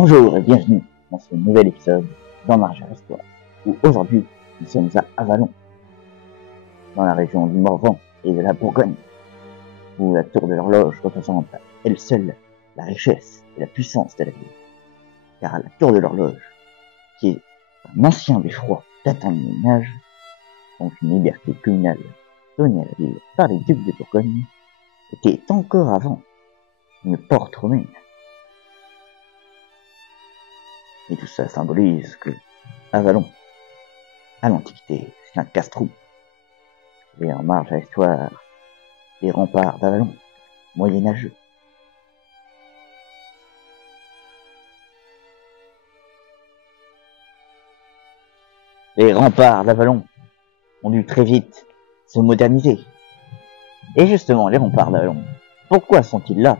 Bonjour et bienvenue dans ce nouvel épisode dans Marge à l'Histoire, où aujourd'hui nous sommes à Avallon, dans la région du Morvan et de la Bourgogne, où la tour de l'horloge représente à elle seule la richesse et la puissance de la ville. Car à la tour de l'horloge, qui est un ancien beffroi datant du Moyen-Âge, donc une liberté communale donnée à la ville par les ducs de Bourgogne, était encore avant une porte romaine. Et tout ça symbolise que Avallon, à l'Antiquité, c'est un casse-trou. Et en marge à l'histoire, les remparts d'Avallon, moyenâgeux. Les remparts d'Avallon ont dû très vite se moderniser. Et justement, les remparts d'Avallon, pourquoi sont-ils là?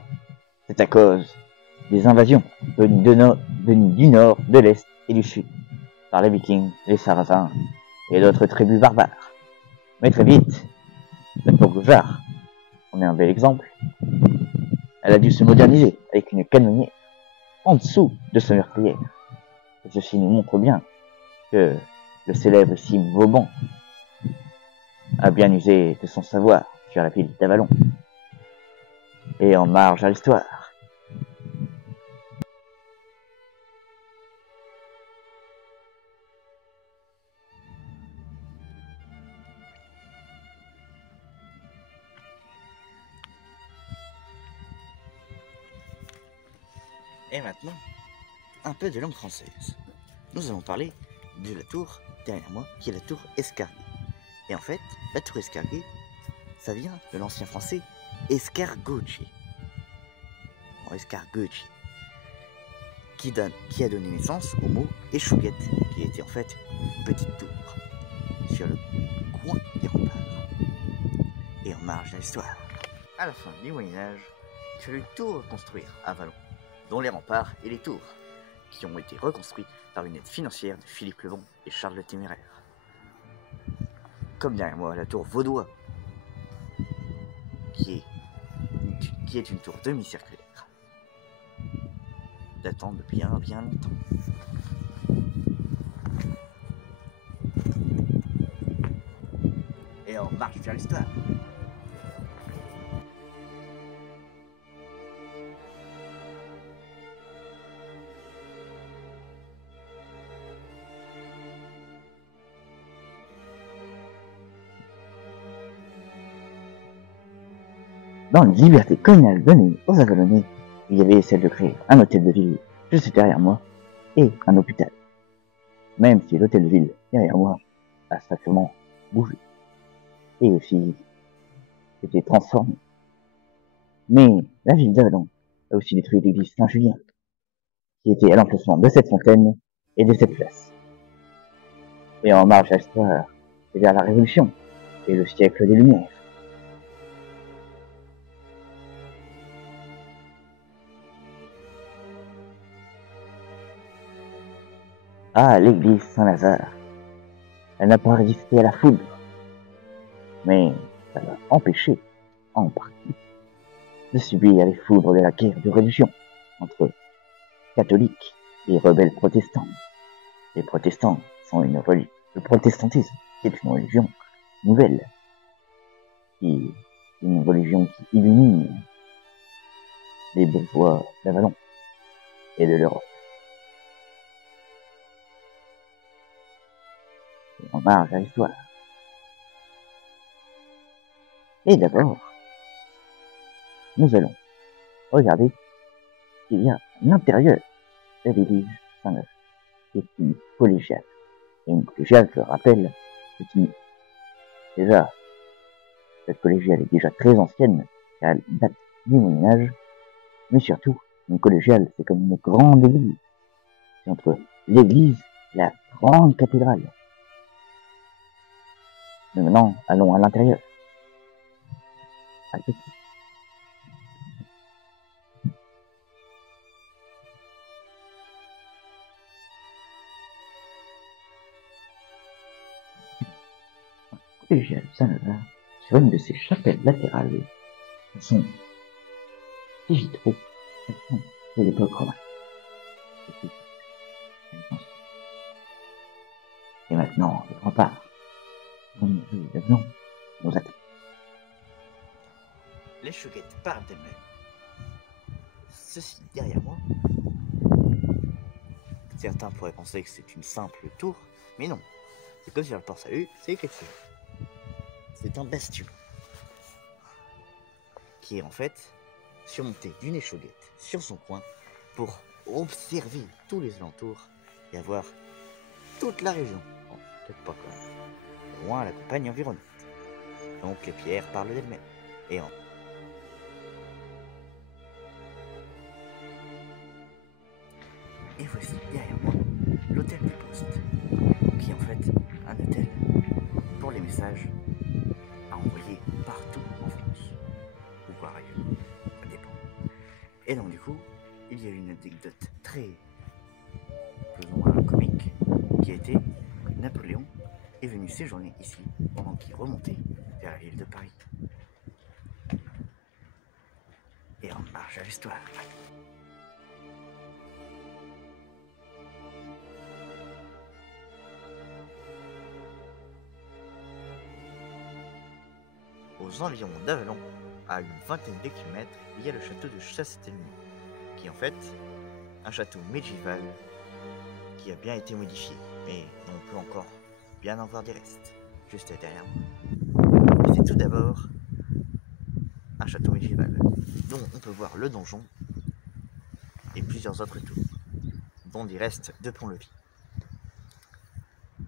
C'est à cause des invasions venues du nord, de l'est et du sud, par les Vikings, les Sarrasins et d'autres tribus barbares. Mais très vite, la tour Goujar en est un bel exemple. Elle a dû se moderniser avec une canonnière en dessous de sa meurtrière. Et ceci nous montre bien que le célèbre Sim Vauban a bien usé de son savoir sur la ville d'Avallon. Et en marge à l'histoire. Et maintenant, un peu de langue française. Nous allons parler de la tour derrière moi, qui est la tour Escarguet. Et en fait, la tour Escarguet, ça vient de l'ancien français escargoche. Bon, escargoche, qui a donné naissance au mot échouguette, qui était en fait une petite tour sur le coin des remparts. Et en marge de l'histoire. À la fin du Moyen-Âge, il fallut tout reconstruire à Avallon, dont les remparts et les tours, qui ont été reconstruits par une aide financière de Philippe le Bon et Charles le Téméraire. Comme derrière moi, la tour Vaudois, qui est une tour demi-circulaire, datant de bien longtemps. Et on marche vers l'histoire. Dans les libertés communales données aux Avallonnais, il y avait celle de créer un hôtel de ville juste derrière moi et un hôpital. Même si l'hôtel de ville derrière moi a sacrément bougé et aussi été transformé. Mais la ville d'Avallon a aussi détruit l'église Saint-Julien, qui était à l'emplacement de cette fontaine et de cette place. Et en marge à l'histoire, c'est vers la Révolution et le siècle des Lumières. Ah, l'église Saint-Lazare. Elle n'a pas résisté à la foudre, mais ça l'a empêché, en partie, de subir les foudres de la guerre de religion entre catholiques et rebelles protestants. Les protestants sont le protestantisme est une religion nouvelle, une religion qui illumine les bourgeois d'Avallon et de l'Europe. Et en marge à l'histoire. Et d'abord, nous allons regarder ce qu'il y a à l'intérieur de l'église Saint-Lazare, qui est une collégiale. Et une collégiale, je le rappelle, déjà, cette collégiale est déjà très ancienne, car elle date du Moyen-Âge, mais surtout, une collégiale, c'est comme une grande église. C'est entre l'église et la grande cathédrale. Mais maintenant, allons à l'intérieur. À tout de suite. Collégiale Saint-Lazare, sur une de ses chapelles latérales, sont des vitraux de l'époque romaine. Et maintenant, les remparts, dont nous devenons, nous attendent. Les choquettes parlent d'elles-mêmes. Ceci derrière moi. Certains pourraient penser que c'est une simple tour, mais non. C'est comme sur le port-salut, c'est écrit dessus. C'est un bastion qui est en fait surmonté d'une échauguette sur son coin pour observer tous les alentours et avoir toute la région. Bon, peut-être pas quand même. Au moins la campagne environnante. Donc les pierres parlent d'elles-mêmes. Et voici derrière moi l'hôtel des postes, qui est en fait un hôtel pour les messages à envoyer partout en France, ou voire ailleurs, ça dépend. Et donc du coup, il y a une anecdote très plus ou moins comique, qui a été que Napoléon est venu séjourner ici pendant qu'il remontait vers la ville de Paris. Et on marche à l'histoire. Aux environs d'Avalon, à une vingtaine de kilomètres, il y a le château de Chastelmy, qui est en fait un château médiéval qui a bien été modifié, mais on peut encore bien en voir des restes, juste derrière moi. C'est tout d'abord un château médiéval, dont on peut voir le donjon et plusieurs autres tours, dont des restes de pont-levis.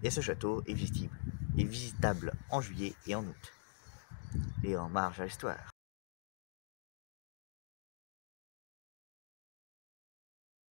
Et ce château est visitable en juillet et en août. Et en marge à l'histoire.